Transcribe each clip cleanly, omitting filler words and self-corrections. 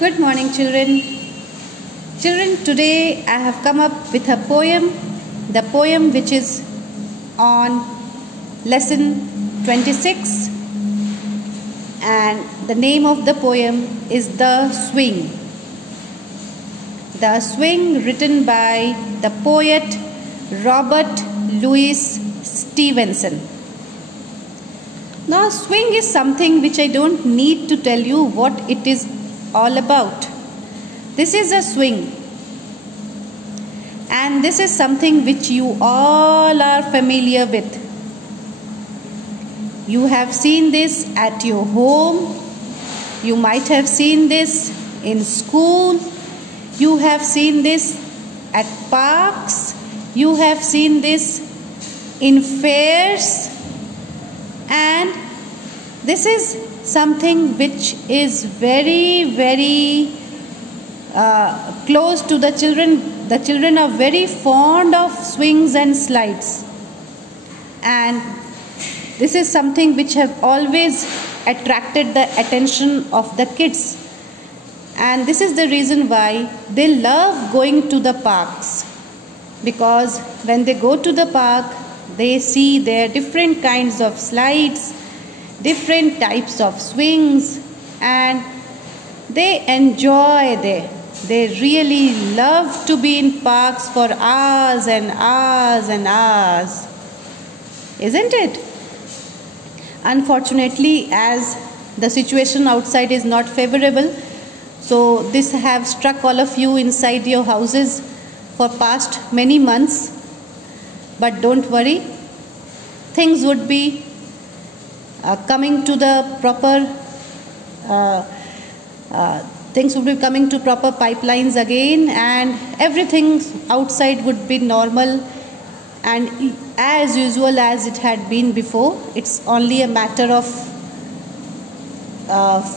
Good morning, children. Children, today I have come up with a poem, the poem which is on lesson 26, and the name of the poem is The Swing. The Swing, written by the poet Robert Louis Stevenson. Now, swing is something which I don't need to tell you what it is all about. This is a swing, and this is something which you all are familiar with. You have seen this at your home, you might have seen this in school, you have seen this at parks, you have seen this in fairs, and this is something which is very close to the children. The children are very fond of swings and slides, and this is something which have always attracted the attention of the kids, and this is the reason why they love going to the parks, because when they go to the park they see there different kinds of slides, different types of swings, and they enjoy there. They really love to be in parks for hours and hours and hours, isn't it? Unfortunately, as the situation outside is not favorable, so this have struck all of you inside your houses for past many months. But don't worry, things would be coming to the proper things would be coming to proper pipelines again, and everything outside would be normal and as usual as it had been before. It's only a matter of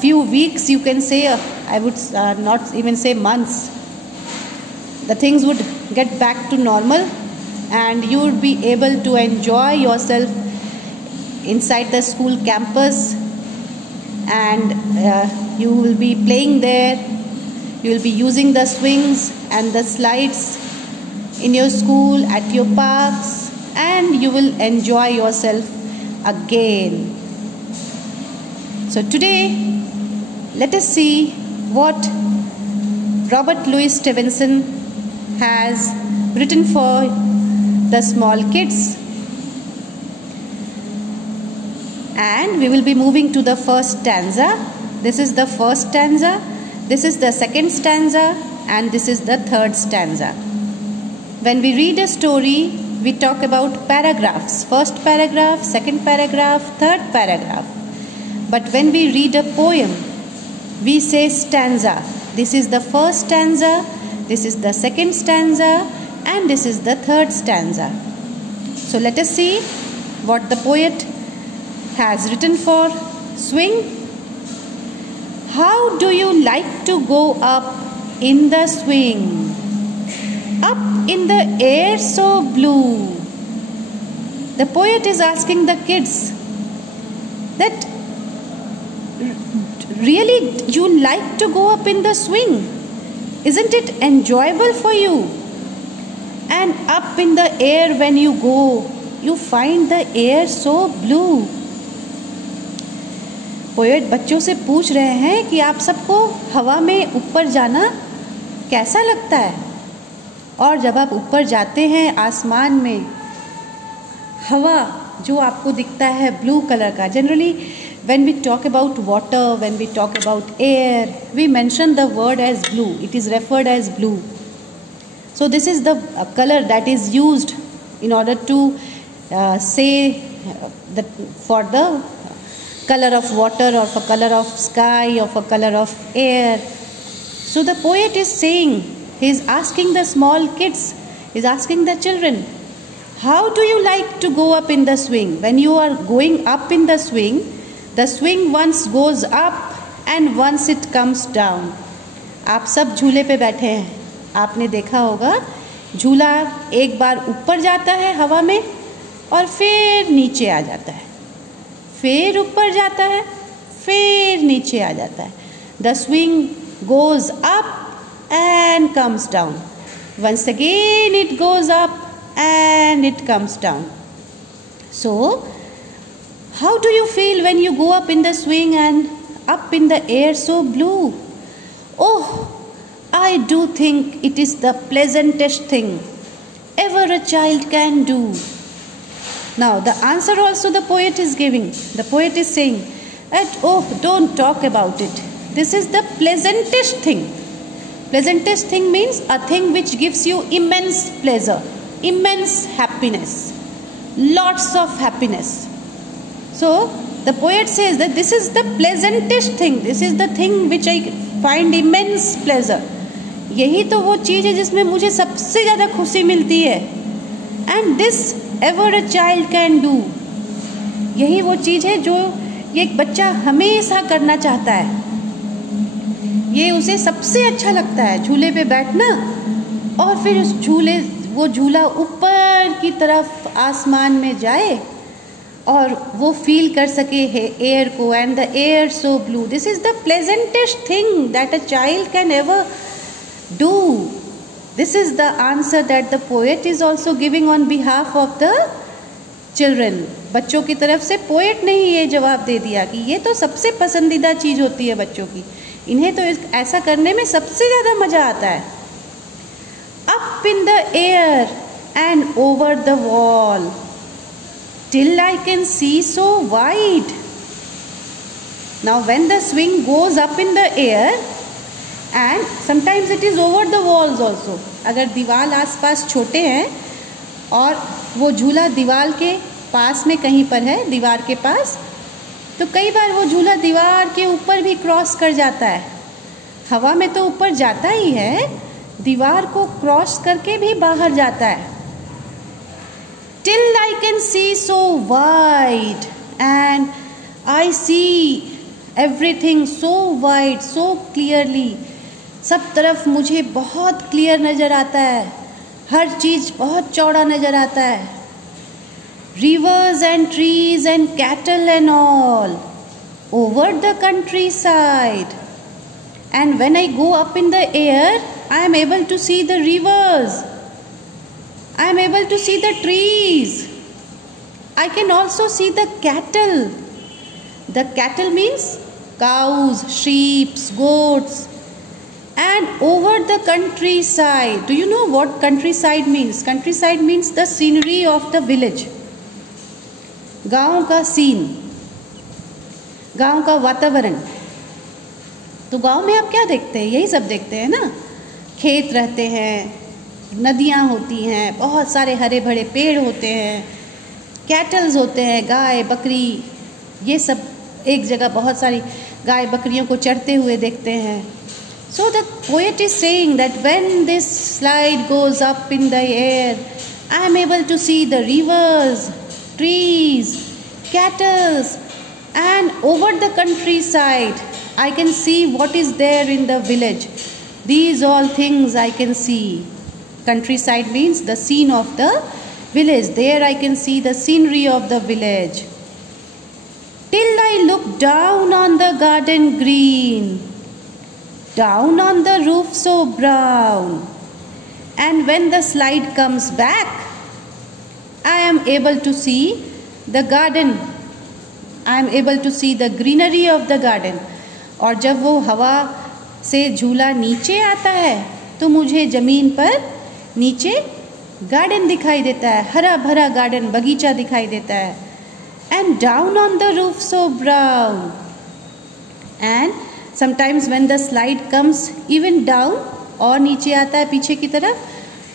few weeks, you can say. I would not even say months. The things would get back to normal, and you would be able to enjoy yourself inside the school campus, and you will be playing there. You will be using the swings and the slides in your school, at your parks, and you will enjoy yourself again. So today, let us see what Robert Louis Stevenson has written for the small kids. And we will be moving to the first stanza. This is the first stanza, this is the second stanza, and this is the third stanza. When we read a story, we talk about paragraphs. First paragraph, second paragraph, third paragraph. But when we read a poem, we say stanza. This is the first stanza, this is the second stanza, and this is the third stanza. So let us see what the poet has written for swing. How do you like to go up in the swing? Up in the air so blue. The poet is asking the kids that really you like to go up in the swing. Isn't it enjoyable for you? And up in the air when you go, you find the air so blue. Poet बच्चों से पूछ रहे हैं कि आप सबको हवा में ऊपर जाना कैसा लगता है, और जब आप ऊपर जाते हैं आसमान में, हवा जो आपको दिखता है ब्लू कलर का. Generally when we talk about water, when we talk about air, we mention the word as blue. It is referred as blue. So this is the color that is used in order to say that for the color of water, or for color of sky, or for color of air. So the poet is saying, he is asking the small kids, he is asking the children, how do you like to go up in the swing? When you are going up in the swing once goes up and once it comes down. आप सब झूले पे बैठे हैं, आपने देखा होगा झूला एक बार ऊपर जाता है हवा में और फिर नीचे आ जाता है, फिर ऊपर जाता है, फिर नीचे आ जाता है. The swing goes up and comes down. Once again it goes up and it comes down. So how do you feel when you go up in the swing and up in the air so blue? Oh, I do think it is the pleasantest thing ever a child can do. Now the answer also the poet is giving. The poet is saying that, oh, don't talk about it. This is the pleasantest thing. Pleasantest thing means a thing which gives you immense pleasure, immense happiness, lots of happiness. So the poet says that this is the pleasantest thing. This is the thing which I find immense pleasure. यही तो वो चीज़ है जिसमें मुझे सबसे ज़्यादा खुशी मिलती है. And this ever a child can do. यही वो चीज़ है जो ये एक बच्चा हमेशा करना चाहता है. ये उसे सबसे अच्छा लगता है, झूले पे बैठना और फिर उस वो झूला ऊपर की तरफ आसमान में जाए और वो फील कर सके है एयर को. And the air so blue. This is the pleasantest thing that a child can ever do. This is the answer that the poet is also giving on behalf of the children. बच्चों की तरफ से poet ने ही ये जवाब दे दिया कि ये तो सबसे पसंदीदा चीज़ होती है बच्चों की. इन्हें तो ऐसा करने में सबसे ज़्यादा मज़ा आता है. Up in the air and over the wall till I can see so wide. Now when the swing goes up in the air and sometimes it is over the walls also. अगर दीवार आसपास छोटे हैं और वो झूला दीवार के पास में कहीं पर है, दीवार के पास, तो कई बार वो झूला दीवार के ऊपर भी क्रॉस कर जाता है. हवा में तो ऊपर जाता ही है, दीवार को क्रॉस करके भी बाहर जाता है. Till I can see so wide and I see everything so wide, so clearly. सब तरफ मुझे बहुत क्लियर नज़र आता है, हर चीज़ बहुत चौड़ा नज़र आता है. Rivers and trees and cattle and all over the countryside. And when I go up in the air, I am able to see the rivers. I am able to see the trees. I can also see the cattle. The cattle means cows, sheep, goats. And over the countryside. Do you know what countryside means? Countryside means the scenery of the village. गाँव का scene, गाँव का वातावरण. तो गाँव में आप क्या देखते हैं? यही सब देखते हैं ना. खेत रहते हैं, नदियाँ होती हैं, बहुत सारे हरे भरे पेड़ होते हैं, कैटल्स होते हैं, गाय बकरी, ये सब एक जगह बहुत सारी गाय बकरियों को चरते हुए देखते हैं. So the poet is saying that when this slide goes up in the air I am able to see the rivers, trees, cattles and over the countryside I can see what is there in the village. These all things I can see. Countryside means the scene of the village. There I can see the scenery of the village. Till I look down on the garden green, down on the roof so brown. And when the slide comes back, I am able to see the garden. I am able to see the greenery of the garden. और जब वो हवा से झूला नीचे आता है तो मुझे ज़मीन पर नीचे गार्डन दिखाई देता है, हरा भरा गार्डन, बगीचा दिखाई देता है. And down on the roof so brown. And sometimes when the slide comes even down, और नीचे आता है पीछे की तरफ,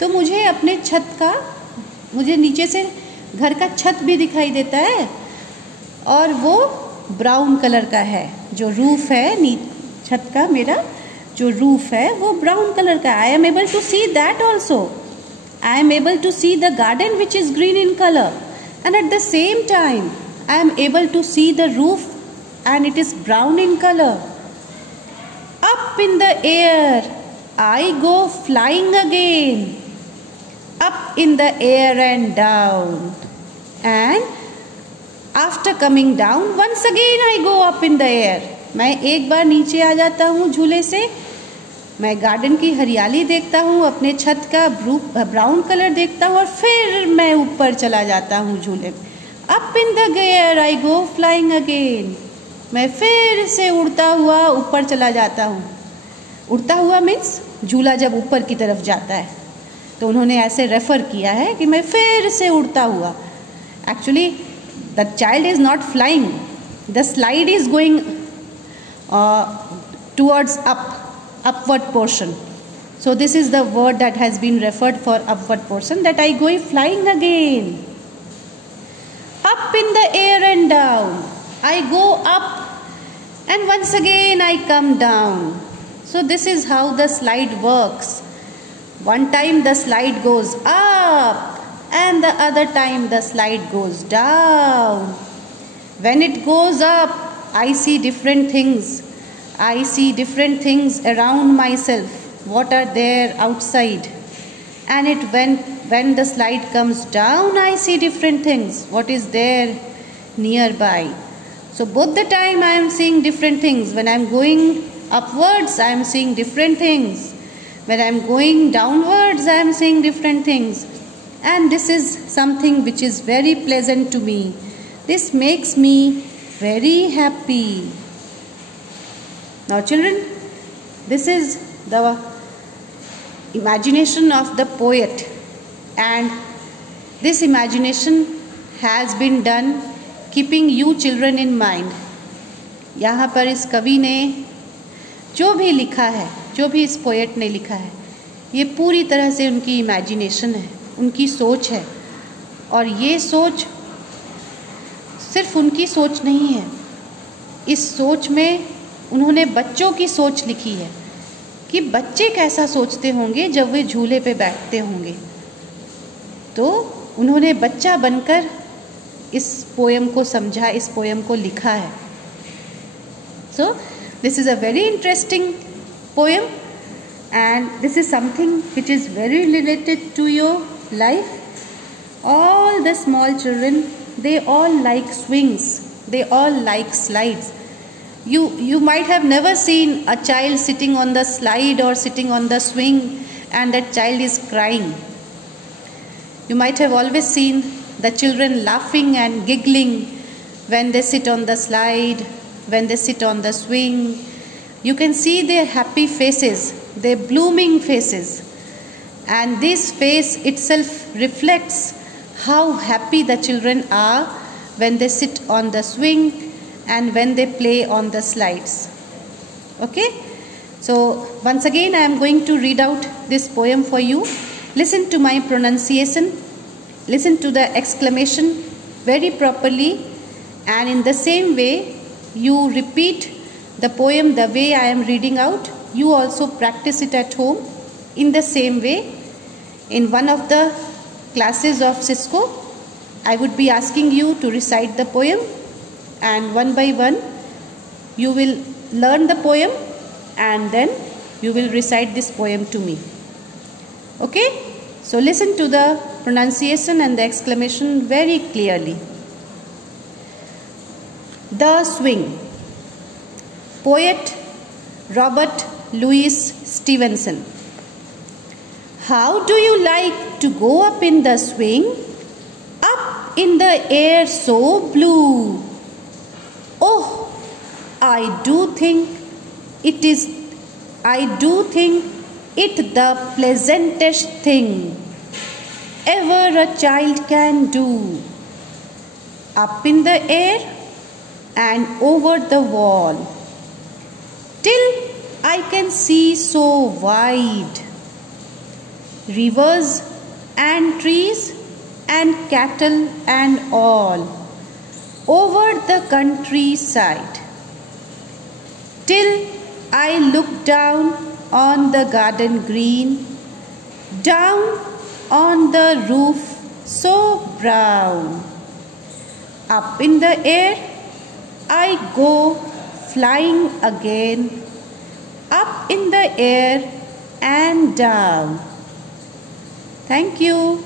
तो मुझे अपने छत का, मुझे नीचे से घर का छत भी दिखाई देता है और वो ब्राउन कलर का है. जो रूफ है छत का, मेरा जो रूफ है वो ब्राउन कलर का. I am able to see that also. I am able to see the garden which is green in colour and at the same time I am able to see the roof and it is brown in colour. Up in the air I go flying again. Up in the air and down. And after coming down once again I go up in the air. मैं एक बार नीचे आ जाता हूँ झूले से मैं garden की हरियाली देखता हूँ, अपने छत का ब्राउन कलर देखता हूँ और फिर मैं ऊपर चला जाता हूँ झूले में। Up in the air I go flying again. मैं फिर से उड़ता हुआ ऊपर चला जाता हूँ। उड़ता हुआ मीन्स झूला जब ऊपर की तरफ जाता है, तो उन्होंने ऐसे रेफर किया है कि मैं फिर से उड़ता हुआ। Actually the child is not flying, the slide is going towards upward portion. So this is the word that has been referred for upward portion, that I go flying again. Up in the air and down. I go up and once again I come down. So this is how the slide works. One time the slide goes up and the other time the slide goes down. When it goes up, I see different things. I see different things around myself, what are there outside. And when the slide comes down, I see different things, what is there nearby. So both the time I am seeing different things. When I am going upwards, I am seeing different things. When I am going downwards, I am seeing different things. And this is something which is very pleasant to me. This makes me very happy. Now children, this is the imagination of the poet, and this imagination has been done keeping you children in mind. यहाँ पर इस कवि ने जो भी लिखा है, जो भी इस पोएट ने लिखा है, ये पूरी तरह से उनकी इमेजिनेशन है, उनकी सोच है। और ये सोच सिर्फ उनकी सोच नहीं है, इस सोच में उन्होंने बच्चों की सोच लिखी है कि बच्चे कैसा सोचते होंगे जब वे झूले पे बैठते होंगे। तो उन्होंने बच्चा बनकर इस पोएम को समझा, इस पोएम को लिखा है। So this is a very interesting poem and this is something which is very related to your life. All the small children, they all like swings, they all like slides. You might have never seen a child sitting on the slide or sitting on the swing and that child is crying. You might have always seen the children laughing and giggling when they sit on the slide, when they sit on the swing. You can see their happy faces, their blooming faces. And this face itself reflects how happy the children are when they sit on the swing and when they play on the slides. Okay, so once again I am going to read out this poem for you. Listen to my pronunciation, listen to the exclamation very properly, and in the same way you repeat the poem the way I am reading out. You also practice it at home in the same way. In one of the classes of Cisco, I would be asking you to recite the poem, and one by one you will learn the poem and then you will recite this poem to me. Okay, so listen to the pronunciation and the exclamation very clearly. The Swing. Poet Robert Louis Stevenson. How do you like to go up in the swing, up in the air so blue? Oh, I do think it the pleasantest thing ever a child can do. Up in the air and over the wall, till I can see so wide. Rivers and trees and cattle and all over the countryside, till I look down on the garden green, down on the roof so brown. Up in the air I go flying again, up in the air and down. Thank you.